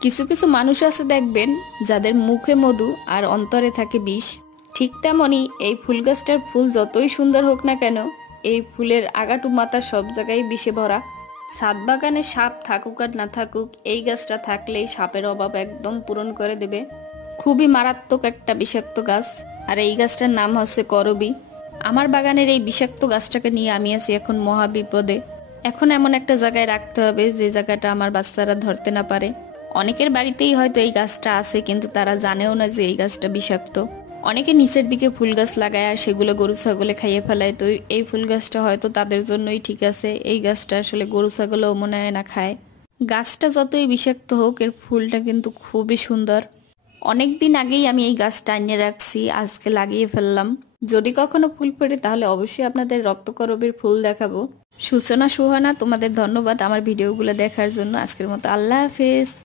কিছু কিছু মানুষ আছে দেখবেন যাদের মুখে মধু আর অন্তরে থাকে বিষ। ঠিক তেমনই এই ফুল গাছটার ফুল যতই সুন্দর হোক না কেন, এই ফুলের আগাটু মাথা সব জায়গায় বিষে ভরা। ছাদ বাগানে সাপ থাকুক আর না থাকুক, এই গাছটা থাকলেই সাপের অভাব একদম পূরণ করে দেবে। খুবই মারাত্মক একটা বিষাক্ত গাছ, আর এই গাছটার নাম হচ্ছে করবী। আমার বাগানের এই বিষাক্ত গাছটাকে নিয়ে আমি আছি এখন মহা বিপদে। এখন এমন একটা জায়গায় রাখতে হবে যে জায়গাটা আমার বাচ্চারা ধরতে না পারে। অনেকের বাড়িতেই হয়তো এই গাছটা আছে, কিন্তু তারা জানেও না যে এই গাছটা বিষাক্ত। অনেকে নিচের দিকে ফুল গাছ লাগায় আর সেগুলো গরু ছাগলে খাইয়ে ফেলায়, তো এই ফুল গাছটা হয়তো তাদের জন্যই ঠিক আছে। এই গাছটা আসলে গরু ছাগলও মনে হয় না খায়। গাছটা যতই বিষাক্ত হোক, এর ফুলটা কিন্তু খুবই সুন্দর। অনেক দিন আগেই আমি এই গাছটা এনে রাখছি, আজকে লাগিয়ে ফেললাম। যদি কখনো ফুল ফোটে তাহলে অবশ্যই আপনাদের রক্তকরবীর ফুল দেখাবো। সূচনা সুহানা, তোমাদের ধন্যবাদ আমার ভিডিওগুলো দেখার জন্য। আজকের মতো আল্লাহ হাফেজ।